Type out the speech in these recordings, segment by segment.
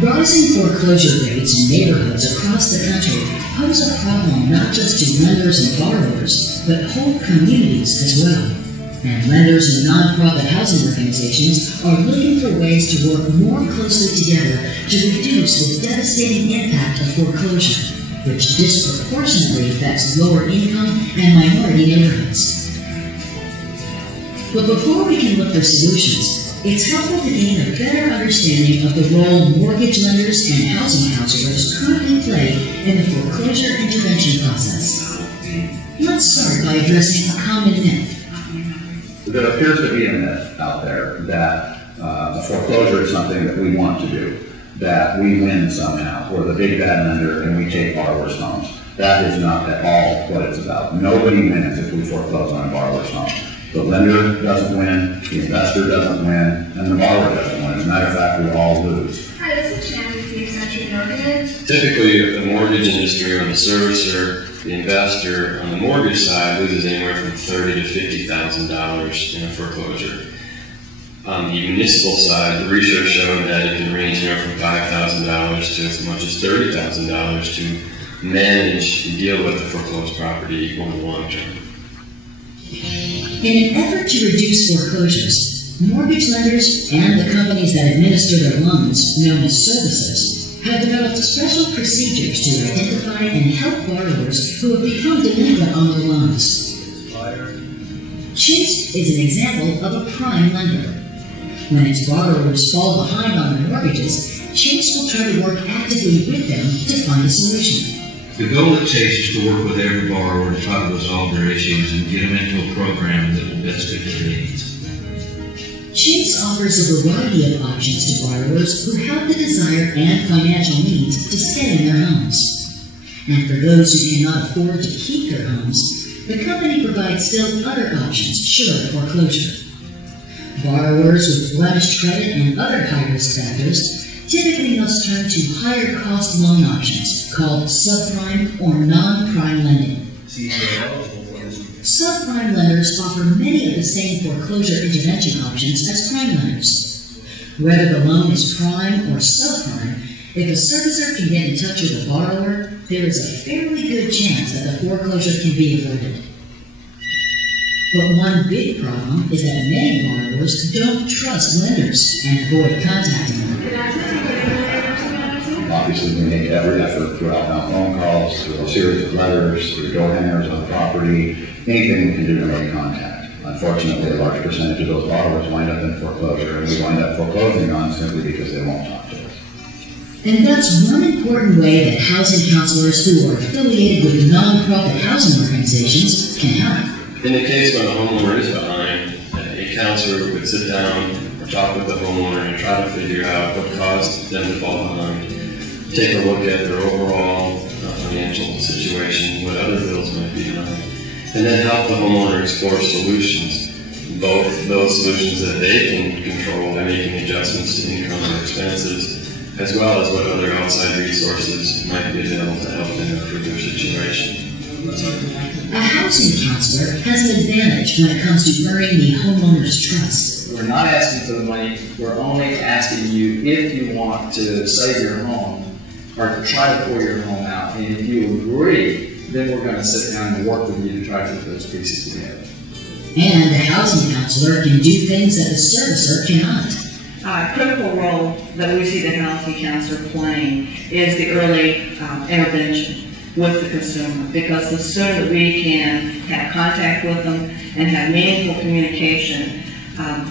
Rising foreclosure rates in neighborhoods across the country pose a problem not just to lenders and borrowers, but whole communities as well. And lenders and nonprofit housing organizations are looking for ways to work more closely together to reduce the devastating impact of foreclosure, which disproportionately affects lower income and minority neighborhoods. But before we can look for solutions, it's helpful to gain a better understanding of the role mortgage lenders and housing counselors currently play in the foreclosure intervention process. Let's start by addressing a common myth. There appears to be a myth out there that a foreclosure is something that we want to do, that we win somehow. We're the big bad lender and we take borrowers' homes. That is not at all what it's about. Nobody wins if we foreclose on a borrower's home. The lender doesn't win, the investor doesn't win, and the borrower doesn't win. As a matter of fact, we all lose. Hi, this is Shannon with the Century Mortgage. Typically, the mortgage industry or the servicer, the investor on the mortgage side loses anywhere from $30,000 to $50,000 in a foreclosure. On the municipal side, the research showed that it can range anywhere from $5,000 to as much as $30,000 to manage and deal with the foreclosed property over the long term. In an effort to reduce foreclosures, mortgage lenders and the companies that administer their loans, known as servicers, have developed special procedures to identify and help borrowers who have become delinquent on their loans. Chase is an example of a prime lender. When its borrowers fall behind on their mortgages, Chase will try to work actively with them to find a solution. The goal at Chase is to work with every borrower to try to resolve their issues and get them into a program that will best fit their needs. Chase offers a variety of options to borrowers who have the desire and financial means to stay in their homes. And for those who cannot afford to keep their homes, the company provides still other options short of foreclosure. Borrowers with blemished credit and other high-risk factors typically must turn to higher-cost loan options called subprime or non-prime lending. Subprime lenders offer many of the same foreclosure intervention options as prime lenders. Whether the loan is prime or subprime, if a servicer can get in touch with a borrower, there is a fairly good chance that the foreclosure can be avoided. But one big problem is that many borrowers don't trust lenders and avoid contacting them. Obviously, we make every effort through outbound phone calls, through a series of letters, through door hangers on the property, anything we can do to make contact. Unfortunately, a large percentage of those borrowers wind up in foreclosure, and we wind up foreclosing on simply because they won't talk to us. And that's one important way that housing counselors who are affiliated with nonprofit housing organizations can help. In the case when the homeowner is behind, a counselor would sit down or talk with the homeowner and try to figure out what caused them to fall behind. Take a look at their overall financial situation, what other bills might be behind, and then help the homeowner explore solutions, both those solutions that they can control by making adjustments to income or expenses, as well as what other outside resources might be available to help them improve their situation. A housing counselor has an advantage when it comes to earning the homeowner's trust. We're not asking for the money, we're only asking you if you want to save your home or to try to pull your home out. And if you agree, then we're going to sit down and work with you to try to put those pieces together. And the housing counselor can do things that the servicer cannot. Critical role that we see the housing counselor playing is the early intervention with the consumer, because the sooner that we can have contact with them and have meaningful communication,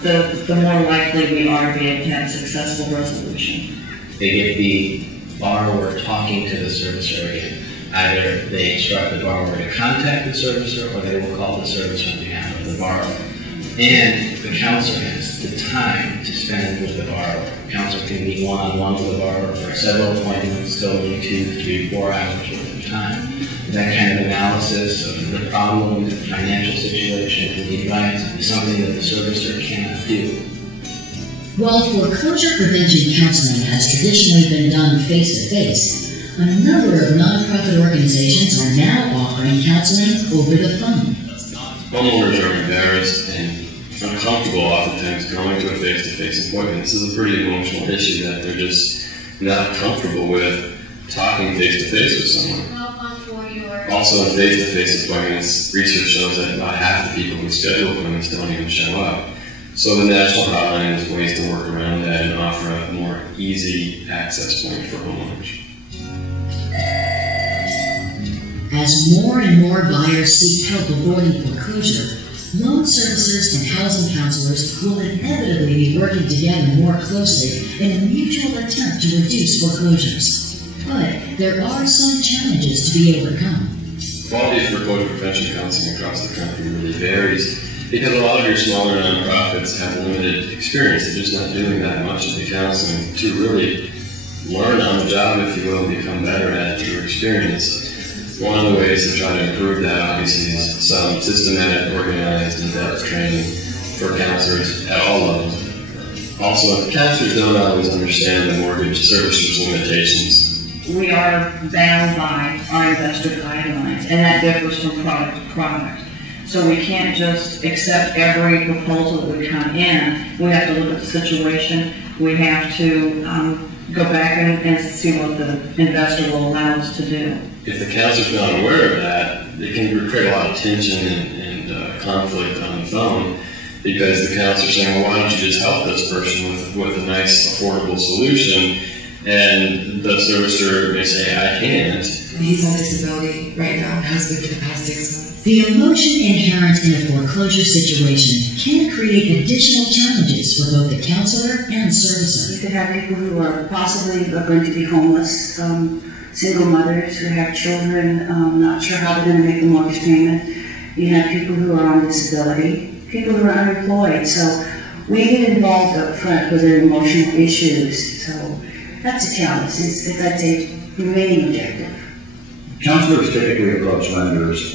the more likely we are to be able to have a successful resolution. They get the borrower talking to the servicer again. Either they instruct the borrower to contact the servicer, or they will call the servicer on behalf of the borrower. And the counselor has the time to spend with the borrower. The counselor can meet one-on-one with the borrower for several appointments, still need 2, 3, 4 hours worth of time. That kind of analysis of the problem, the financial situation, and the advice is something that the servicer cannot do. While foreclosure prevention counseling has traditionally been done face-to-face, a number of nonprofit organizations are now offering counseling over the phone. Homeowners are embarrassed and uncomfortable oftentimes going to a face-to-face appointment. This is a pretty emotional issue that they're just not comfortable with talking face-to-face with someone. Also, in face-to-face appointments, research shows that about half the people who schedule appointments don't even show up. So the national hotline is ways to work around that and offer a more easy access point for homeowners. As more and more buyers seek help avoiding foreclosure, loan servicers and housing counselors will inevitably be working together more closely in a mutual attempt to reduce foreclosures. But there are some challenges to be overcome. Quality of foreclosure prevention counseling across the country really varies because a lot of your smaller nonprofits have limited experience. They're just not doing that much of the counseling to really learn on the job, if you will, and become better at it through experience. One of the ways to try to improve that, obviously, is some systematic, organized, in-depth training for counselors at all levels. Also, counselors don't always understand the mortgage servicer's limitations. We are bound by our investor guidelines, and that differs from product to product. So we can't just accept every proposal that would come in. We have to look at the situation. We have to go back and see what the investor will allow us to do. If the counselor's not aware of that, it can create a lot of tension and conflict on the phone, because the counselor's saying, well, why don't you just help this person with a nice, affordable solution? And the servicer may say, I can't. He's on disability right now, has been for the past 6 months. The emotion inherent in a foreclosure situation can create additional challenges for both the counselor and servicer. You could have people who are possibly going to be homeless, single mothers who have children, not sure how they're going to make the mortgage payment. You have people who are on disability, people who are unemployed. So we get involved up front with their emotional issues. So that's a challenge. That's a remaining objective. Counselors typically approach lenders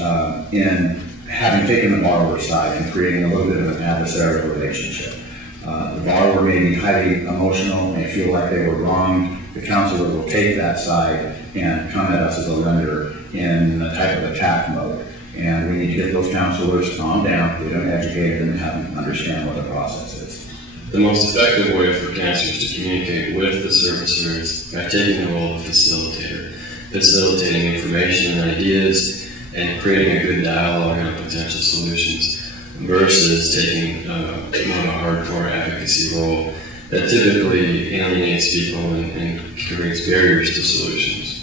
in having taken the borrower's side and creating a little bit of an adversarial relationship. The borrower may be highly emotional, may feel like they were wronged. The counselor will take that side and come at us as a lender in a type of attack mode. And we need to get those counselors calm down, get them educated, and have them understand what the process is. The most effective way for counselors to communicate with the servicer is by taking the role of facilitator, facilitating information and ideas, and creating a good dialogue on potential solutions, versus taking more of a hardcore advocacy role that typically alienates people and creates barriers to solutions.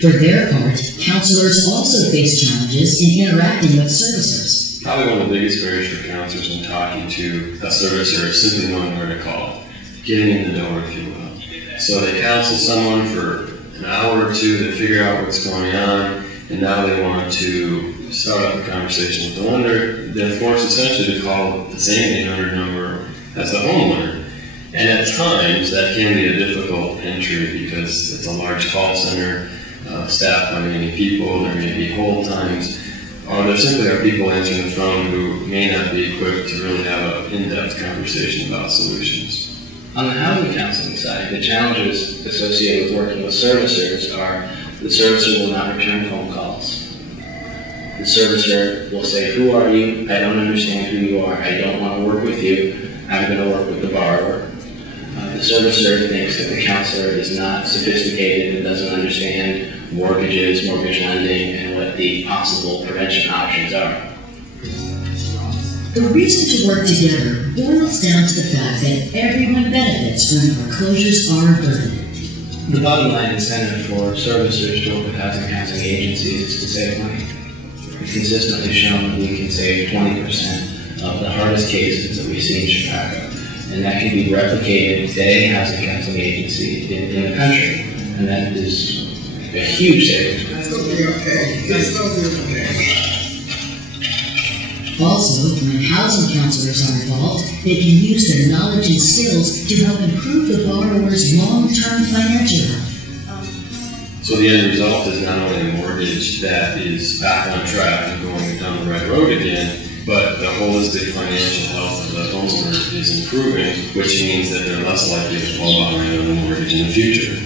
For their part, counselors also face challenges in interacting with servicers. Probably one of the biggest barriers for counselors when talking to a servicer is simply knowing where to call, getting in the door, if you will. So they counsel someone for an hour or two to figure out what's going on, and now they want to start up a conversation with the lender. They're forced essentially to call the same 800 number as the homeowner. And at times, that can be a difficult entry because it's a large call center, staffed by many people. There may be hold times, or there simply are people answering the phone who may not be equipped to really have an in-depth conversation about solutions. On the housing counseling side, the challenges associated with working with servicers are the servicer will not return phone calls. The servicer will say, who are you? I don't understand who you are. I don't want to work with you. I'm going to work with the borrower. The servicer thinks that the counselor is not sophisticated and doesn't understand mortgages, mortgage lending, and what the possible prevention options are. The reason to work together boils down to the fact that everyone benefits when foreclosures are averted. The bottom line incentive for servicers to work with housing counseling agencies is to save money. We've consistently shown that we can save 20% of the hardest cases that we see in Chicago. And that can be replicated at any housing counseling agency in the country. And that is a huge savings. That's going to be okay. That's going to be okay. Also, when housing counselors are involved, they can use their knowledge and skills to help improve the borrower's long-term financial health. So the end result is not only a mortgage that is back on track and going down the right road again, but the holistic financial health of the homeowner is improving, which means that they're less likely to fall behind on the mortgage in the future.